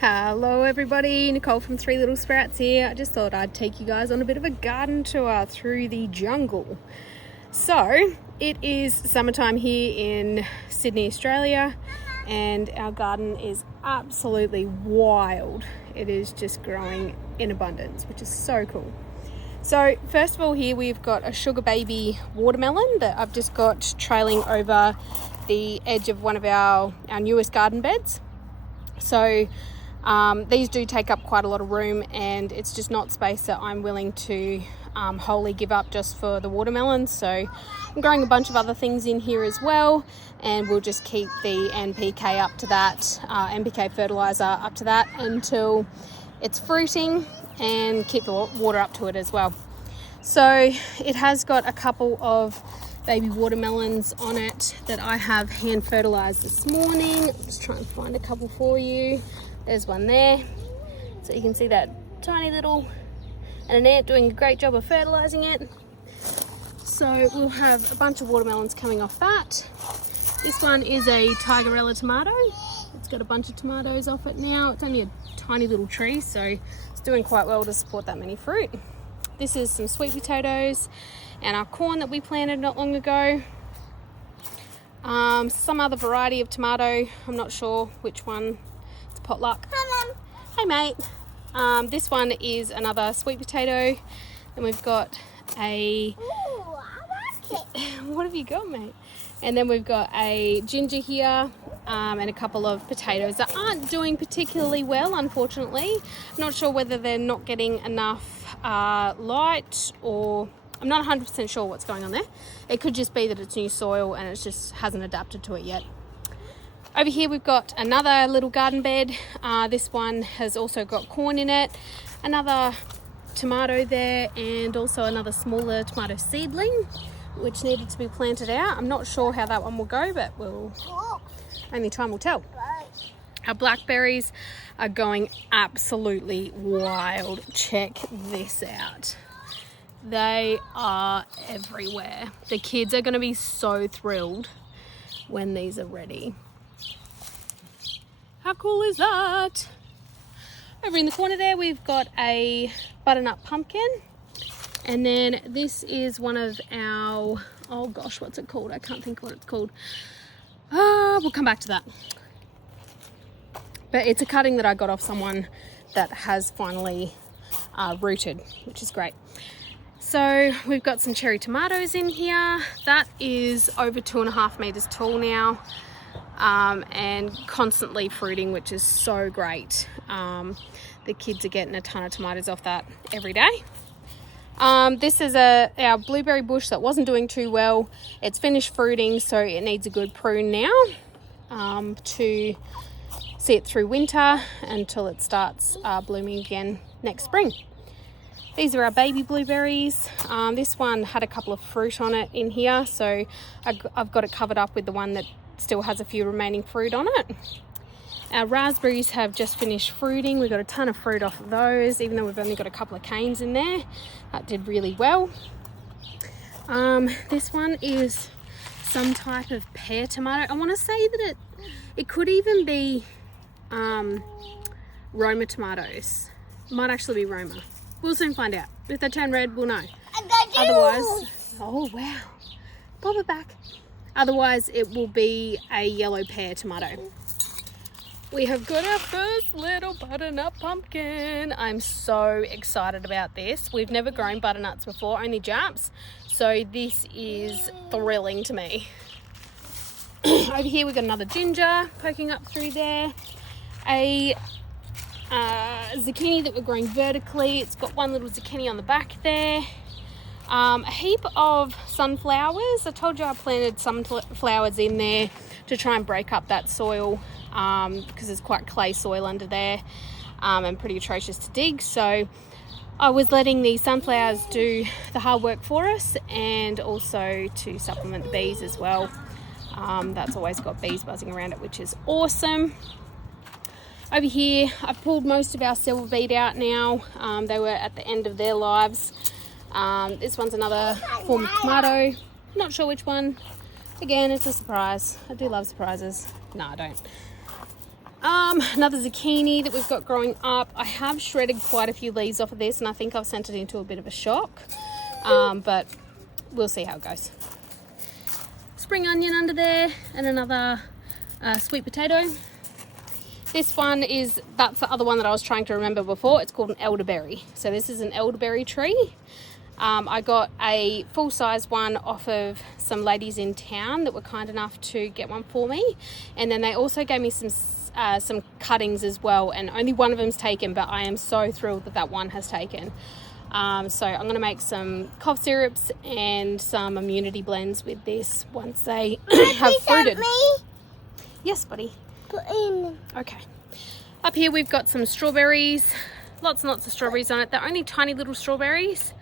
Hello everybody, Nicole from Three Little Sprouts here. I just thought I'd take you guys on a bit of a garden tour through the jungle. So, it is summertime here in Sydney, Australia, and our garden is absolutely wild. It is just growing in abundance, which is so cool. So, first of all here we've got a sugar baby watermelon that I've just got trailing over the edge of one of our newest garden beds. So, these do take up quite a lot of room, and it's just not space that I'm willing to wholly give up just for the watermelons. So I'm growing a bunch of other things in here as well, and we'll just keep the NPK up to that, NPK fertilizer up to that until it's fruiting, and keep the water up to it as well. So it has got a couple of baby watermelons on it that I have hand fertilized this morning. I'll just try and find a couple for you. There's one there, so you can see that tiny little, and an ant doing a great job of fertilizing it. So we'll have a bunch of watermelons coming off that. This one is a Tigerella tomato. It's got a bunch of tomatoes off it now. It's only a tiny little tree, so it's doing quite well to support that many fruit. This is some sweet potatoes and our corn that we planted not long ago. Some other variety of tomato, I'm not sure which one. Potluck. Hey mate. This one is another sweet potato. Then we've got a... Ooh, I like it. What have you got, mate? And then we've got a ginger here, and a couple of potatoes that aren't doing particularly well, unfortunately. I'm not sure whether they're not getting enough light, or I'm not 100% sure what's going on there. It could just be that it's new soil and it just hasn't adapted to it yet. Over here we've got another little garden bed. This one has also got corn in it, another tomato there, and also another smaller tomato seedling which needed to be planted out. I'm not sure how that one will go, but only time will tell. Our blackberries are going absolutely wild. Check this out. They are everywhere. The kids are going to be so thrilled when these are ready. How cool is that? Over in the corner there we've got a butternut pumpkin, and then this is one of our, oh gosh, what's it called? I can't think what it's called. We'll come back to that. But it's a cutting that I got off someone that has finally rooted, which is great. So we've got some cherry tomatoes in here. That is over 2.5 meters tall now. And constantly fruiting, which is so great. The kids are getting a ton of tomatoes off that every day. This is our blueberry bush that wasn't doing too well. It's finished fruiting, so it needs a good prune now to see it through winter until it starts blooming again next spring. These are our baby blueberries. This one had a couple of fruit on it in here, so I've got it covered up with the one that still has a few remaining fruit on it. Our raspberries have just finished fruiting. We've got a ton of fruit off of those, even though we've only got a couple of canes in there. That did really well. This one is some type of pear tomato. I want to say that it could even be Roma tomatoes. Might actually be Roma. We'll soon find out. If they turn red, we'll know. Otherwise, oh wow, pop it back. Otherwise, it will be a yellow pear tomato. We have got our first little butternut pumpkin. I'm so excited about this. We've never grown butternuts before, only Japs. So this is thrilling to me. Over here, we've got another ginger poking up through there. A zucchini that we're growing vertically. It's got one little zucchini on the back there. A heap of sunflowers. I told you I planted sunflowers in there to try and break up that soil because it's quite clay soil under there and pretty atrocious to dig. So I was letting the sunflowers do the hard work for us, and also to supplement the bees as well. That's always got bees buzzing around it, which is awesome. Over here, I've pulled most of our silver beet out now. They were at the end of their lives. This one's another form of tomato. Not sure which one. Again, it's a surprise. I do love surprises. No, I don't. Another zucchini that we've got growing up. I have shredded quite a few leaves off of this, and I think I've sent it into a bit of a shock, but we'll see how it goes. Spring onion under there, and another sweet potato. This one that's the other one that I was trying to remember before. It's called an elderberry. So this is an elderberry tree. I got a full-size one off of some ladies in town that were kind enough to get one for me, and then they also gave me some cuttings as well, and only one of them's taken, but I am so thrilled that one has taken. So I'm going to make some cough syrups and some immunity blends with this once they have fruited. Yes, buddy. Put in. Okay. Up here we've got some strawberries. Lots and lots of strawberries on it. They're only tiny little strawberries,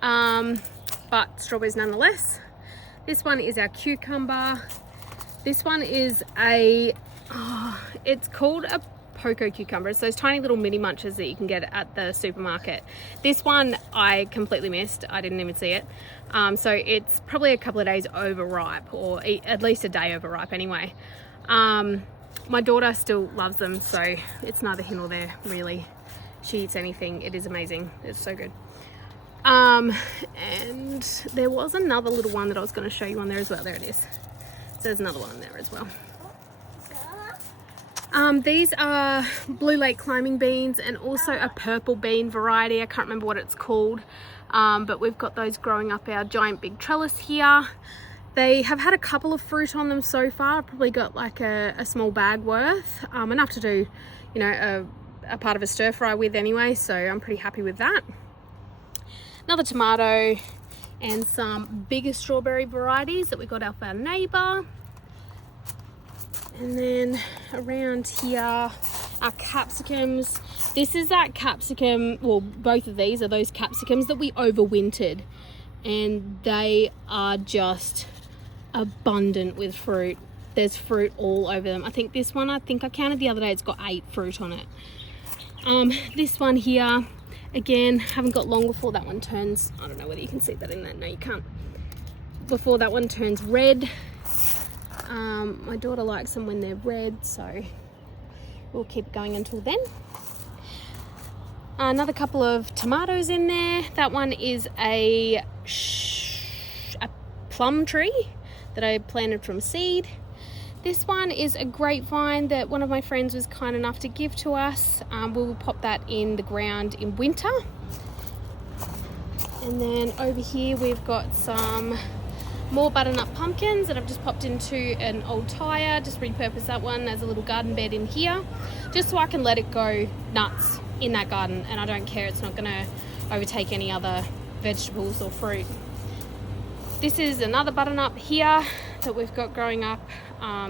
but strawberries nonetheless. This one is our cucumber. This one is it's called a Poco cucumber. It's those tiny little mini munches that you can get at the supermarket. This one I completely missed. I didn't even see it. So it's probably a couple of days overripe, or at least a day overripe anyway. My daughter still loves them, so it's neither here nor there really. She eats anything. It is amazing. It's so good. And there was another little one that I was going to show you on there as well. There it is. So there's another one there as well. These are Blue Lake climbing beans, and also a purple bean variety. I can't remember what it's called, but we've got those growing up our giant big trellis here. They have had a couple of fruit on them so far. I've probably got like a small bag worth, enough to do, you know, a part of a stir fry with anyway, so I'm pretty happy with that. Another tomato and some bigger strawberry varieties that we got off our neighbour. And then around here, our capsicums. This is that capsicum, well, both of these are those capsicums that we overwintered, and they are just abundant with fruit. There's fruit all over them. I think this one, I counted the other day, it's got 8 fruit on it. This one here, again, haven't got long before that one turns, I don't know whether you can see that in there. No, you can't. Before that one turns red. My daughter likes them when they're red, so we'll keep going until then. Another couple of tomatoes in there. That one is a plum tree that I planted from seed. This one is a grapevine that one of my friends was kind enough to give to us. We will pop that in the ground in winter. And then over here we've got some more butternut pumpkins that I've just popped into an old tyre. Just repurposed that one as a little garden bed in here, just so I can let it go nuts in that garden, and I don't care, it's not going to overtake any other vegetables or fruit. This is another butternut here that we've got growing up,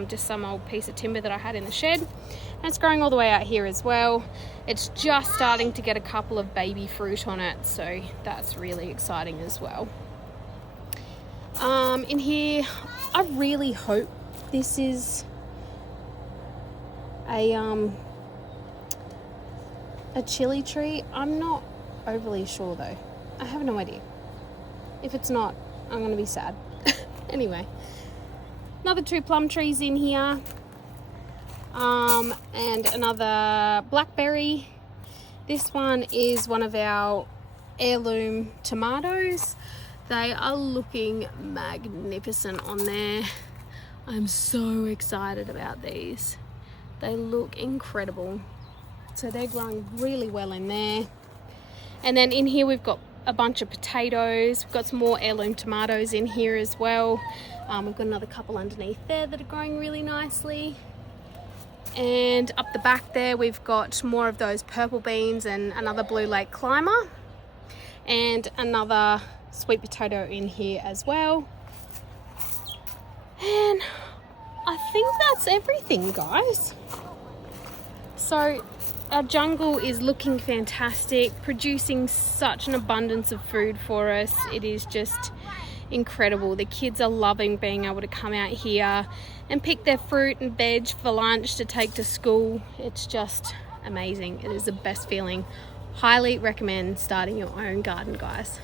just some old piece of timber that I had in the shed, and it's growing all the way out here as well. It's just starting to get a couple of baby fruit on it, so that's really exciting as well. In here, I really hope this is a chili tree. I'm not overly sure though. I have no idea. If it's not, I'm going to be sad. Anyway, another 2 plum trees in here, and another blackberry. This one is one of our heirloom tomatoes. They are looking magnificent on there. I'm so excited about these. They look incredible. So they're growing really well in there. And then in here we've got a bunch of potatoes. We've got some more heirloom tomatoes in here as well. We've got another couple underneath there that are growing really nicely. And up the back there we've got more of those purple beans and another Blue Lake climber. And another sweet potato in here as well. And I think that's everything, guys. So our jungle is looking fantastic, producing such an abundance of food for us. It is just incredible. The kids are loving being able to come out here and pick their fruit and veg for lunch to take to school. It's just amazing. It is the best feeling. Highly recommend starting your own garden, guys.